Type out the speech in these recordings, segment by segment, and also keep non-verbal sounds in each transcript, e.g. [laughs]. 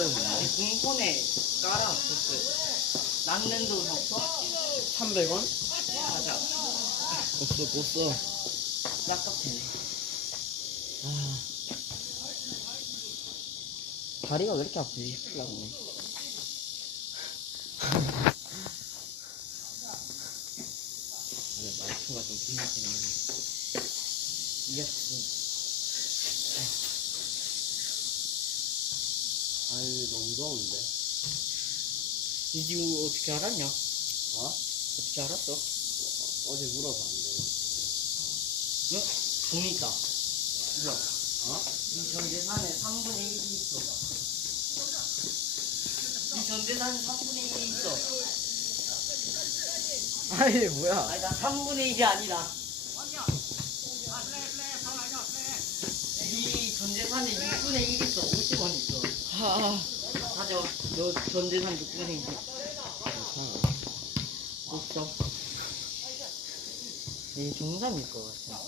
없어요 뭐. 공폰에 깔아 줬어요. 낳는 돈 없어? 300원? 가자. 없어 못 써. 깝깝해. 아. 다리가 왜 이렇게 아프지? 큰일 났네. 말투가 좀 틀리긴 하네. 이겼어. 아니 너무 더운데. 이거 어떻게 알았냐? 어? 어떻게 알았어? 어 제 물어봤는데. 응? 돈 있다. 이거. 어? 이 전재산에 3분의 1이 있어. 이 전재산에 3분의 1이 있어. 아니 뭐야? 아니, 나 3분의 1이 아니라. 이 전재산에 6분의 1 있어. 50원 있어. 하. 가져. 너 전재산 6분의 1. 괜찮아. 없어. 이 중삼일 것 같아.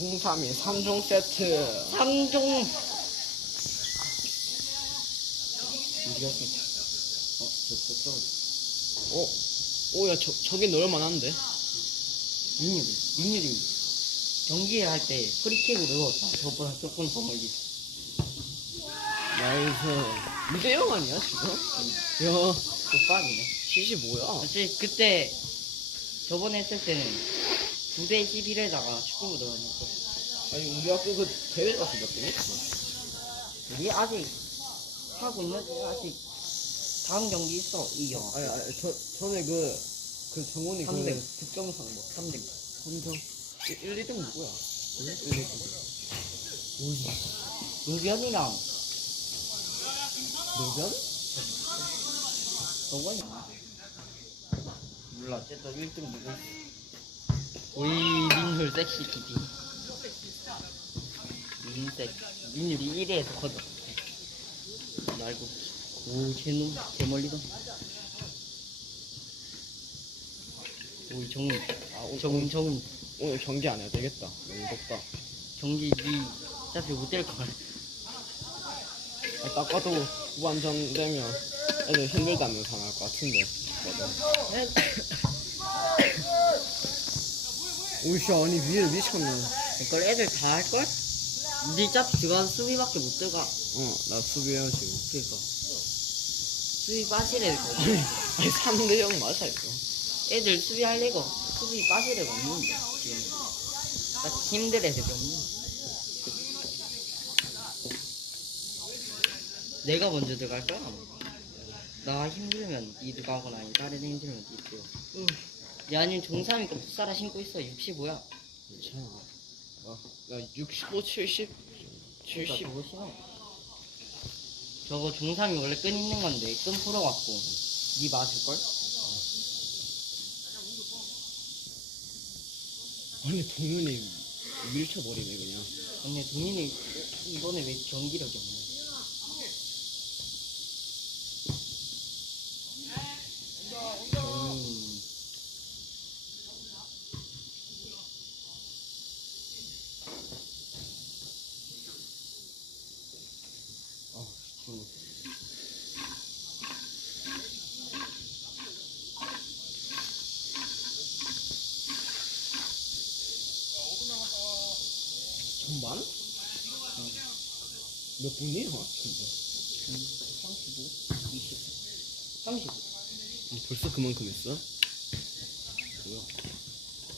홍삼이 3종 세트. 3종. 이겼어. 어, 저, 저, 저. 어? 오 야 저 저게 넣을만 한데? 민율이. 민율이. 경기를 할때 프리킥으로. 저보다 조금 더 멀리. 나이스. 2대0 아니야 지금? 야 족박이네. 75야. 사실 그때 저번에 했을 때는 9대 11에다가 축구부 들어가니까 아니 우리 학교 그 대회 가서 몇등 했지? 우리 아직 하고 있는데 아직 다음 경기 있어 이겨 아니, 아니 저 전에 그, 그 정훈이 그 삼등. 득점상 뭐 3등 3등 1, 2등 누구야? 1, 2등 노변이랑 노변? 저번이. 몰라. 어쨌든 1등 누구? 우리 민율 섹시 TV 민색 민율이 1위에서 커져. 말고. 오 쟤는 쟤 멀리다 오 정훈. 아 오, 정훈 정훈. 오늘 경기 안 해도 되겠다. 너무 덥다. 경기 니 어차피 못될걸. 아 니, 딱 봐도 후반전 되면 애들 힘들다면 상할 것 같은데. 맞아 오이씨 아니 위에 미쳤네. 그걸 애들 다 할걸? 니 어차피 들어가서 수비밖에 못 들어가. 어나 수비해야 지금 그니까. 수비 애들 거든 아니 3대 0 맞아 이거. 애들 수비 할 애가 수비 빠질 애가 없는데 지금. 나 힘들 애들이 없는데 내가 먼저 들어갈 거야. 나 힘들면 니 들어가거나 아니 다른 애 힘들면 니 들어? 야 아니면 중3이니까 풋사라 신고 있어? 65야? 괜찮아 아, 나 65, 70 그러니까 70 그거 싫어. 저거 중3이 원래 끈 있는 건데 끈 풀어갖고 니 맞을 걸? 아니 동현이 밀쳐버리네 그냥. 근데 동인이 이번에 왜 경기력이 없냐 아 지금 전반? 몇 진짜 35, 20, 35. 아, 벌써 그만큼 했어? 뭐야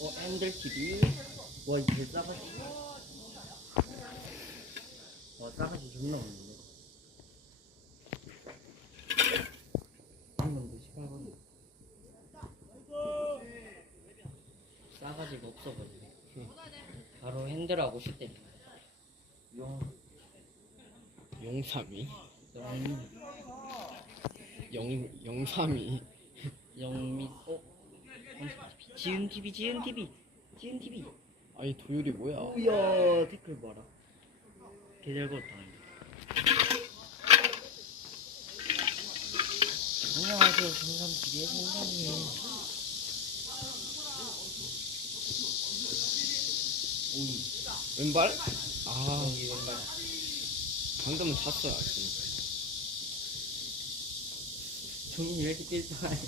어, 엔들 TV. 와, 이개 싸가지. 와, 싸가지 존나 없는데. 한번도 18번. 싸가지가 없어가지고. 핸들하고 슛 때리네. 용, 영삼이? 영, 영 영삼이? 영미, 어? 지은 TV, 지은 TV, 지은 TV. 아니 도율이 뭐야? 오야 댓글 봐라. 개잘 걸었다. 안녕하세요 성삼TV의 성삼이에요 왼발? 아, 여기 왼발. 방금 샀어, 아침. 종이 왜 이렇게 길동하냐.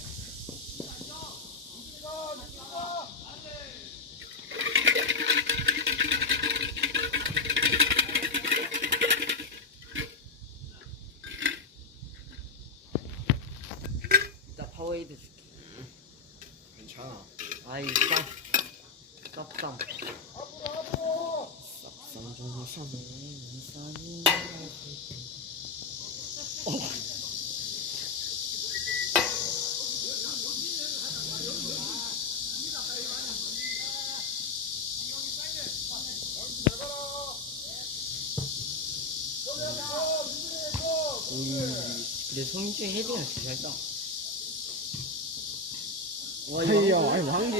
근데 송민준이 헤딩을 진짜 잘 써. 와, 헤이 이거 형, 아니 왕기.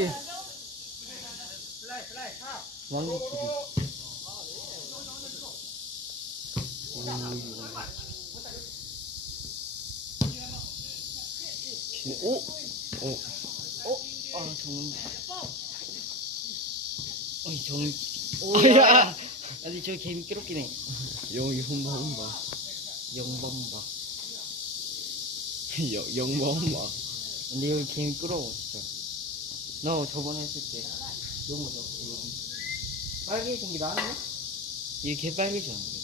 왕기 TV. 오, 오, 어? 아, 정훈. 어이, 정훈 TV. 오, 야. 야! 아니, 저 개미 괴롭긴 해. 영이 혼바 혼바. 영범바. [laughs] 영 영바 혼바. 근데 여기 개미 끌어워, 진짜. 너 저번에 했을 때. 너무 더 여기. 빨개진 게 나았네? 이게 개빨개졌는데.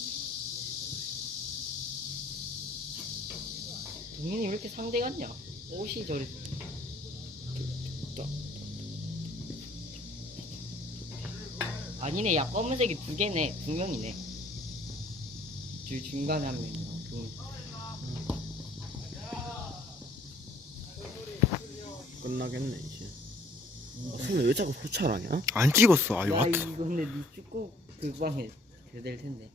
동민이 왜 이렇게 상대 같냐? 옷이 저리. 아니네, 야, 검은색이 두 개네. 두 명이네. 주 중간에 한 명이랑. 두 명. 끝나겠네 이제. 아, 선배 왜 자꾸 포찰하냐? 안 찍었어. 아유, 야, 왓. 이거 근데 니 축구 그 방에 그될 텐데.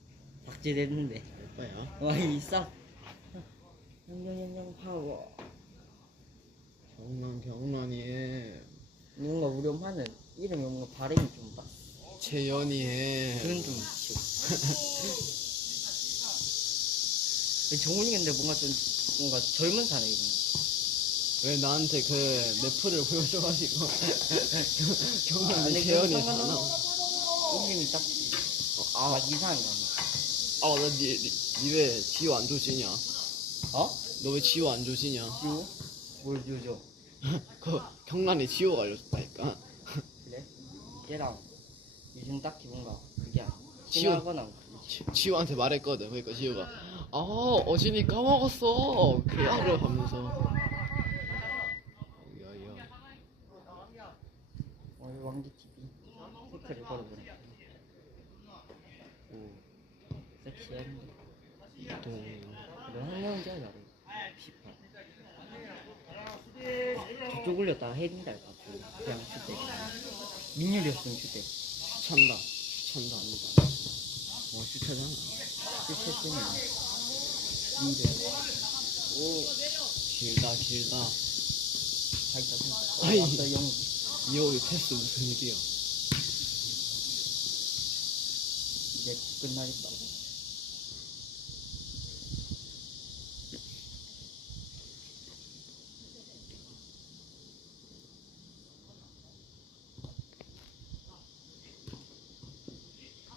박제 됐는데. 오빠야. 와, 이 싹. 영영영영 파워. 경만 경만이 해. 뭔가 우리 엄마는 이름이 뭔가 발음이 좀 막. 재현이 해. 그건 좀 싫어. 근데 정훈이 근데 뭔가 좀 뭔가 젊은 사네 이거. 왜 나한테 그 래프를 보여줘가지고 [laughs] 아, 경만이 근데 재현이 그건 다 상관없- 나와. 이름이 딱 아, 아니야? 아, 나 니, 니, 니왜 지호 안 조지냐? 어? 너 왜 지호 안 조지냐? 지호? 뭘 주죠? [laughs] 그 경란이 지호가 알려줬다니까. 그래? 얘랑 요즘 딱히 뭔가 그게 아니야. 지호. 친하거나 지, 지호한테 말했거든. 그러니까 지호가 아 어진이 까먹었어. 그야를 하면서. 야야. 어, 왕기 TV 댓글을 걸어보네. 오, 섹시한데. 동. 너 한 명인지 알아? 18. 저쪽 올렸다가 헤딩 달까 그냥 슛대. 민율이었으면 슛대. 찬다. 찬다. 어 슈타잖아. 슛했으면 민율. 오, 길다 길다. 살짝 살짝. 아이. 어, 왔다 영. 이호이 패스 무슨 일이야? 이제 끝나겠다.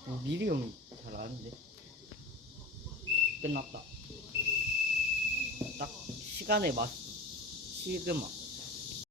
어, 미리 형이 잘 아는데. 끝났다. 딱 시간에 맞, 시그마.